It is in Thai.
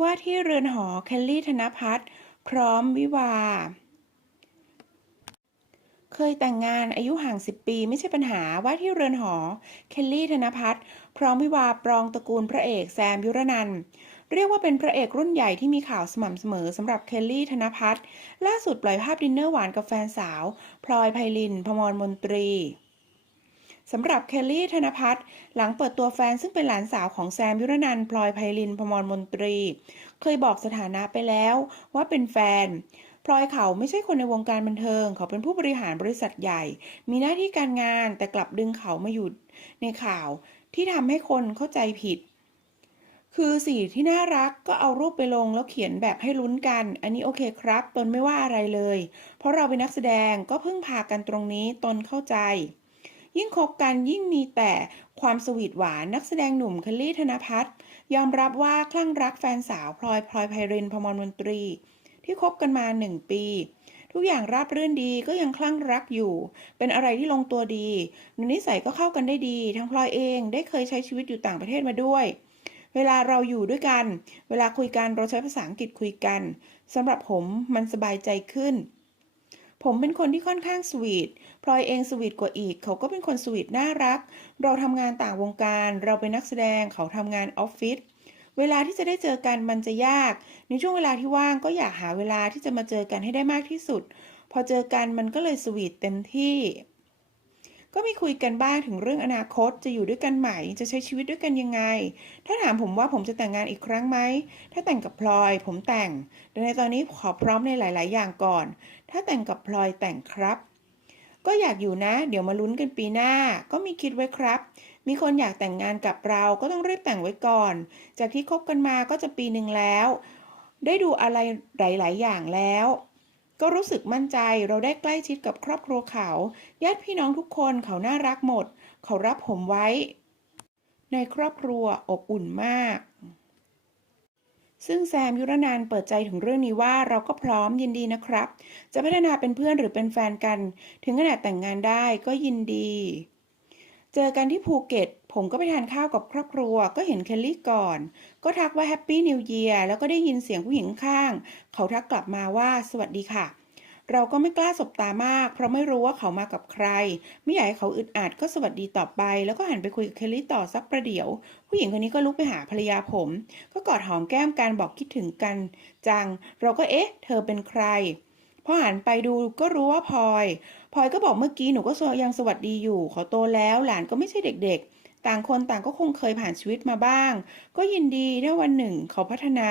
ว่าที่เรือนหอเคลลี่ธนพัฒน์พร้อมวิวา เคยแต่งงานอายุห่าง 10 ปีไม่ใช่ปัญหาว่าที่เรือนหอเคลลี่ธนพัฒน์พร้อมวิวาปรองตระกูลพระเอกแซมยุรนันท์เรียกว่าเป็นพระเอกรุ่นใหญ่ที่มีข่าวสม่ำเสมอสำหรับเคลลี่ธนพัฒน์ล่าสุดปล่อยภาพดินเนอร์หวานกับแฟนสาว พลอยไพลินพมรมนตรี สำหรับเคลลี่ธนพัฒน์หลังเปิดตัวแฟนซึ่งเป็นหลานสาวของแซมยุรนันพลอยไพลินพมรมนตรี เคยบอกสถานะไปแล้วว่าเป็นแฟน พลอยเขาไม่ใช่คนในวงการบันเทิง เขาเป็นผู้บริหารบริษัทใหญ่ มีหน้าที่การงานแต่กลับดึงเขามาอยู่ในข่าว ที่ทำให้คนเข้าใจผิด คือสีที่น่ารักก็เอารูปไปลงแล้วเขียนแบบให้ลุ้นกัน อันนี้โอเคครับ ตนไม่ว่าอะไรเลย เพราะเราเป็นนักแสดงก็เพึ่งพากันตรงนี้ตนเข้าใจ ยิ่งคบกันยิ่งมีแต่ความสวีทหวานนักแสดงหนุ่มเคลลี่ธนพัฒน์ยอมรับว่าคลั่งรักแฟนสาวพลอยพลอยไพรินพมรมนตรี ที่คบกันมาหนึ่งปี ทุกอย่างราบรื่นดีก็ยังคลั่งรักอยู่ เป็นอะไรที่ลงตัวดีนิสัยก็เข้ากันได้ดี ทั้งพลอยเองได้เคยใช้ชีวิตอยู่ต่างประเทศมาด้วยเวลาเราอยู่ด้วยกัน เวลาคุยกันเราใช้ภาษาอังกฤษคุยกันสำหรับผมมันสบายใจขึ้น ผมเป็นคนที่ค่อนข้างสวีทพลอยเองสวีทกว่าอีก เขาก็เป็นคนสวีทน่ารัก เราทำงานต่างวงการ เราเป็นนักแสดง เขาทำงานออฟฟิศ เวลาที่จะได้เจอกันมันจะยาก ในช่วงเวลาที่ว่างก็อยากหาเวลาที่จะมาเจอกันให้ได้มากที่สุด พอเจอกันมันก็เลยสวีทเต็มที่ ก็มีคุยกันบ้างถึงเรื่องอนาคตจะอยู่ด้วยกันไหมจะใช้ชีวิตด้วยกันยังไง ถ้าถามผมว่าผมจะแต่งงานอีกครั้งไหม ถ้าแต่งกับพลอย ผมแต่ง แต่ในตอนนี้ขอพร้อมในหลาย ๆ อย่างก่อน ถ้าแต่งกับพลอยแต่งครับ ก็อยากอยู่นะ เดี๋ยวมาลุ้นกันปีหน้า ก็มีคิดไว้ครับ มีคนอยากแต่งงานกับเราก็ต้องรีบแต่งไว้ก่อน จากที่คบกันมาก็จะปีหนึ่งแล้ว ได้ดูอะไรหลาย ๆ อย่างแล้ว ก็รู้สึกมั่นใจเราได้ใกล้ชิดกับครอบครัวเขาญาติพี่น้องทุกคนเขาน่ารักหมด เขารับผมไว้ ในครอบครัวอบอุ่นมาก ซึ่งแซมยุรนันเปิดใจถึงเรื่องนี้ว่าเราก็พร้อมยินดีนะครับ จะพัฒนาเป็นเพื่อนหรือเป็นแฟนกัน ถึงขนาดแต่งงานได้ก็ยินดี เจอกันที่ภูเก็ต ผมก็ไปทานข้าวกับครอบครัว ก็เห็นเคลลี่ก่อน ก็ทักว่าแฮปปี้นิวเยียร์แล้วก็ได้ยินเสียงผู้หญิงข้าง เขาทักกลับมาว่าสวัสดีค่ะ เราก็ไม่กล้าสบตามาก เพราะไม่รู้ว่าเขามากับใคร ไม่อยากให้เขาอึดอัดก็สวัสดีต่อไป แล้วก็หันไปคุยกับเคลลี่ต่อสักประเดี๋ยว ผู้หญิงคนนี้ก็ลุกไปหาภรรยาผม ก็กอดหอมแก้มกันบอกคิดถึงกัน จัง เราก็เอ๊ะ เธอเป็นใคร อหันไปดูก็รู้ว่าพลอยพลอยก็บอกเมื่อกี้หนูก็ยังสวัสดีอยู่ขอโตแล้ว หลานก็ไม่ใช่เด็ก ๆ ต่างคนต่างก็คงเคยผ่านชีวิตมาบ้าง ก็ยินดีถ้าวันหนึ่งเขาพัฒนา